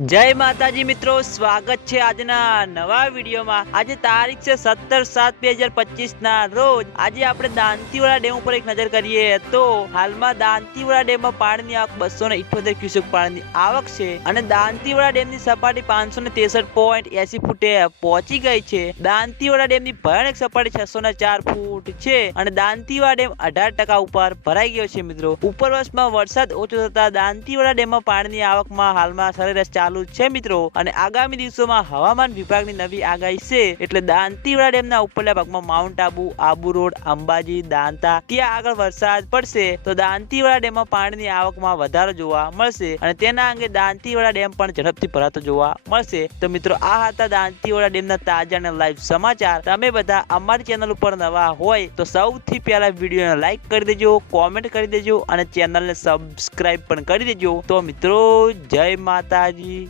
જય માતાજી મિત્રો, સ્વાગત છે આજના નવા વિડીયોમાં. આજે તારીખ છે સત્તર સાત બે હજાર પચીસ ના રોજ. આજે આપણે દાંતીવાડા ડેમ ઉપર એક નજર કરીએ તો હાલમાં દાંતીવાડા ડેમમાં પાણીની આવક બસો ને ઇઠોતેર ક્યુસેક પાણીની આવક છે અને દાંતીવાડા ડેમની સપાટી પાંચસો ને ત્રેસઠ પોઈન્ટ એસી ફૂટે પહોંચી ગઈ છે. દાંતીવાડા ડેમની ભયાનક સપાટી છસો ને ચાર ફૂટ છે અને દાંતીવાડા ડેમ અઢાર ટકા ઉપર ભરાઈ ગયો છે મિત્રો. ઉપર વર્ષમાં વરસાદ ઓછો થતા દાંતીવાડા ડેમમાં પાણીની આવકમાં હાલમાં સરેરાશ ચાલુ છે મિત્રો. અને આગામી દિવસોમાં હવામાન વિભાગની નવી આગાહી છે એટલે દાંતીવાડા ડેમના ઉપરના ભાગમાં માઉન્ટ આબુ આબુ રોડ, અંબાજી, દાંતા, ત્યાં આગળ વરસાદ પડશે તો દાંતીવાડા ડેમમાં પાણીની આવકમાં વધારો જોવા મળશે અને તેના અંગે દાંતીવાડા ડેમ પણ ઝડપથી ભરાતો જોવા મળશે. તો મિત્રો, આ હતા દાંતીવાડા ડેમના તાજા અને લાઈવ સમાચાર. તમે બધા અમારી ચેનલ ઉપર નવા હોય તો સૌથી પહેલા વિડીયોને લાઈક કરી દેજો, કોમેન્ટ કરી દેજો અને ચેનલને સબસ્ક્રાઈબ પણ કરી દેજો. તો મિત્રો, જય માતાજી.